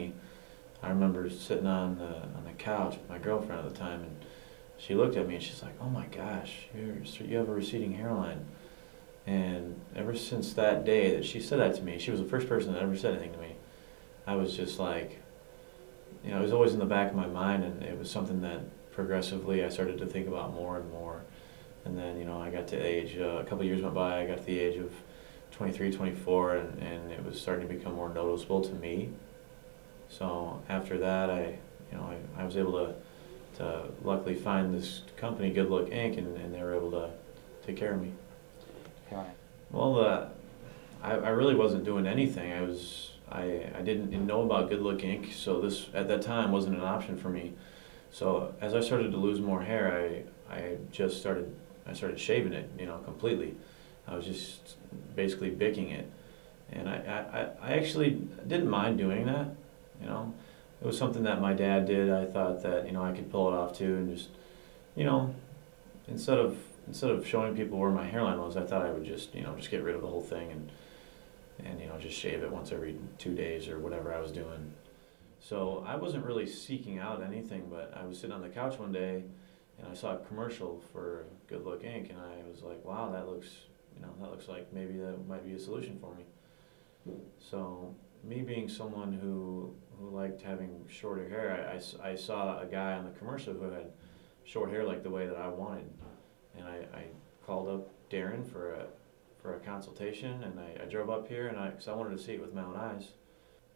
20, I remember sitting on the couch with my girlfriend at the time, and she looked at me and she's like, "Oh my gosh, you have a receding hairline." And ever since that day that she said that to me, she was the first person that ever said anything to me. I was just like, you know, it was always in the back of my mind, and it was something that progressively I started to think about more and more. And then, you know, I got to age, a couple of years went by, I got to the age of 23, 24, and it was starting to become more noticeable to me. So after that, I was able to luckily find this company, Good Look Inc., and they were able to take care of me. Right. Well, I really wasn't doing anything. I didn't know about Good Look Inc., so this at that time wasn't an option for me. So as I started to lose more hair, I started shaving it, you know, completely. I was just basically bicking it, and I actually didn't mind doing that. You know, it was something that my dad did. I thought that, you know, I could pull it off too, and just, you know, instead of showing people where my hairline was, I thought I would just, you know, just get rid of the whole thing and you know, just shave it once every 2 days or whatever I was doing. So I wasn't really seeking out anything, but I was sitting on the couch one day and I saw a commercial for Good Look Inc., and I was like, wow, that looks like maybe that might be a solution for me. So me being someone who liked having shorter hair, I saw a guy on the commercial who had short hair like the way that I wanted, and I called up Darren for a consultation, and I drove up here, and because I wanted to see it with my own eyes.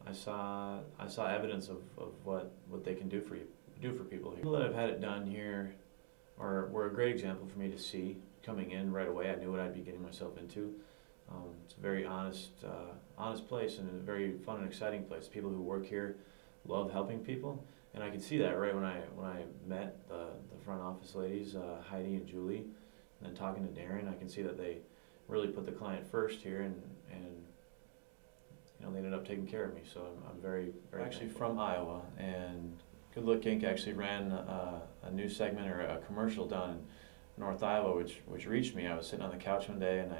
I saw evidence of what they can do for people here. People that have had it done here were a great example for me to see coming in right away. I knew what I'd be getting myself into. It's a very honest place, and a very fun and exciting place. People who work here love helping people, and I could see that right when I met the front office ladies, Heidi and Julie, and then talking to Darren. I can see that they really put the client first here, and you know, they ended up taking care of me. So I'm very actually thankful. From Iowa, and Good Look Inc. actually ran a news segment or a commercial down in North Iowa, which reached me. I was sitting on the couch one day, and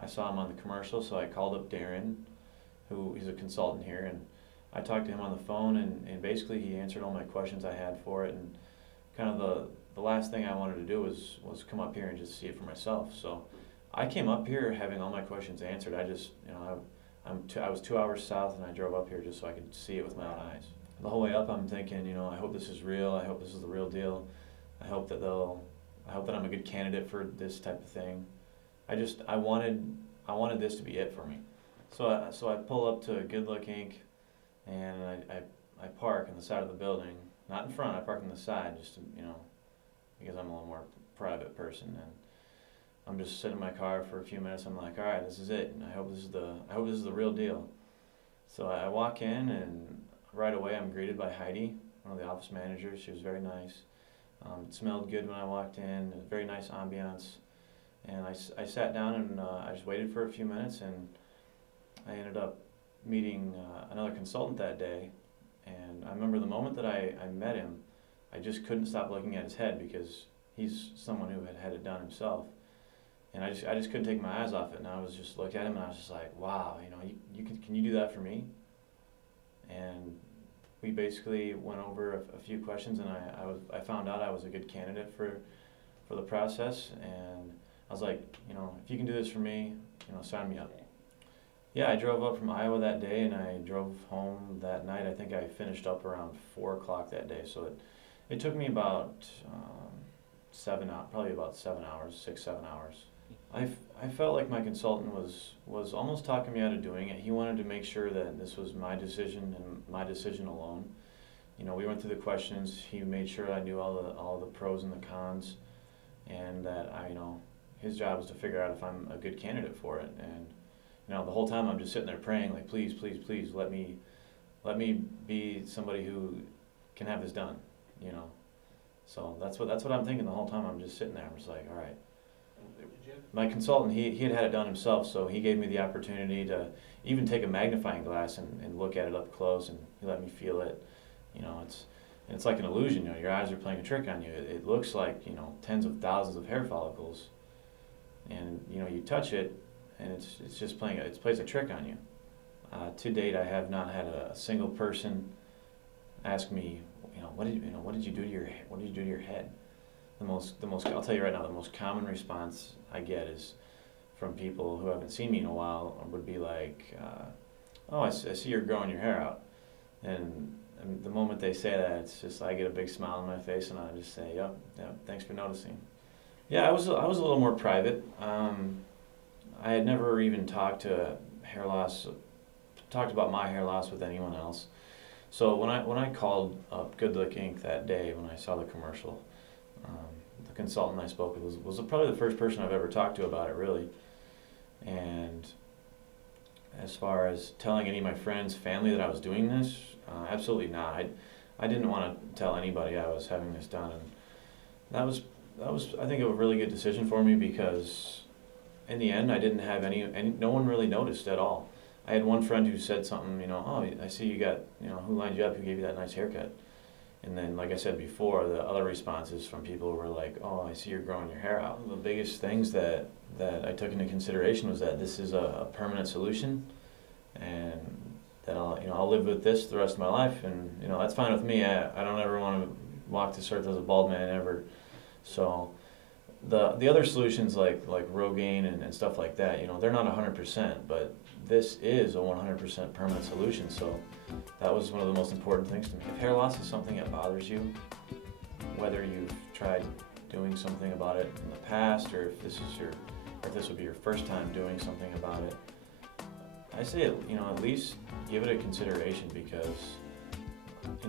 I saw him on the commercial, so I called up Darren, he's a consultant here, and I talked to him on the phone, and basically he answered all my questions I had for it, and kind of the last thing I wanted to do was come up here and just see it for myself. So I came up here having all my questions answered. I just, you know, I was 2 hours south, and I drove up here just so I could see it with my own eyes. The whole way up, I'm thinking, you know, I hope this is real. I hope this is the real deal. I hope that I'm a good candidate for this type of thing. I wanted this to be it for me. So I pull up to Good Look Inc., and I park on the side of the building, not in front. I park on the side, just to, you know, because I'm a little more private person, and I'm just sitting in my car for a few minutes. I'm like, all right, this is it, and I hope this is the real deal. So I walk in, and right away I'm greeted by Heidi, one of the office managers. She was very nice. It smelled good when I walked in. A very nice ambiance. And I sat down, and I just waited for a few minutes, and I ended up meeting another consultant that day. And I remember the moment that I met him, I just couldn't stop looking at his head, because he's someone who had it done himself. And I just couldn't take my eyes off it, and I was just looking at him, and I was just like, wow, you know, can you do that for me? And we basically went over a few questions, and I found out I was a good candidate for the process, and I was like, you know, if you can do this for me, you know, sign me up. Yeah, I drove up from Iowa that day, and I drove home that night. I think I finished up around 4 o'clock that day, so it took me about probably about 7 hours, 6-7 hours. I felt like my consultant was almost talking me out of doing it. He wanted to make sure that this was my decision and my decision alone. You know, we went through the questions. He made sure I knew all the pros and the cons, and that you know, his job was to figure out if I'm a good candidate for it. And you know, the whole time I'm just sitting there praying, like, please, please, please, let me be somebody who can have this done. You know, so that's what I'm thinking the whole time. I'm just sitting there. I'm just like, all right. My consultant, he had it done himself, so he gave me the opportunity to even take a magnifying glass and look at it up close, and he let me feel it. You know, it's like an illusion. You know, your eyes are playing a trick on you. It looks like, you know, tens of thousands of hair follicles, and you know, you touch it, and it plays a trick on you. To date, I have not had a single person ask me, what did you do to your head? I'll tell you right now, the most common response I get is from people who haven't seen me in a while would be like, oh, I see you're growing your hair out. And the moment they say that, it's just, I get a big smile on my face and I just say, yep, thanks for noticing. Yeah, I was a little more private. I had never even talked about my hair loss with anyone else. So when I called up Good Look Inc. that day when I saw the commercial, the consultant I spoke with was probably the first person I've ever talked to about it, really. And as far as telling any of my friends, family that I was doing this, absolutely not. I didn't want to tell anybody I was having this done, and that was I think a really good decision for me, because in the end I didn't have any no one really noticed at all. I had one friend who said something, oh, I see you got, who lined you up, who gave you that nice haircut? And then, like I said before, the other responses from people were like, oh, I see you're growing your hair out. The biggest things that I took into consideration was that this is a permanent solution, and that I'll live with this the rest of my life, and that's fine with me. I don't ever want to walk this earth as a bald man ever. So the other solutions like Rogaine and stuff like that, they're not 100%, but this is a 100% permanent solution. So that was one of the most important things to me. If hair loss is something that bothers you, whether you've tried doing something about it in the past, or if this would be your first time doing something about it, I say at least give it a consideration, because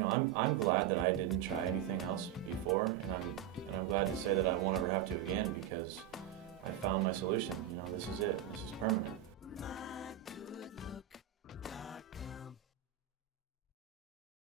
I'm glad that I didn't try anything else before, and I'm glad to say that I won't ever have to again, because I found my solution. This is it. This is permanent.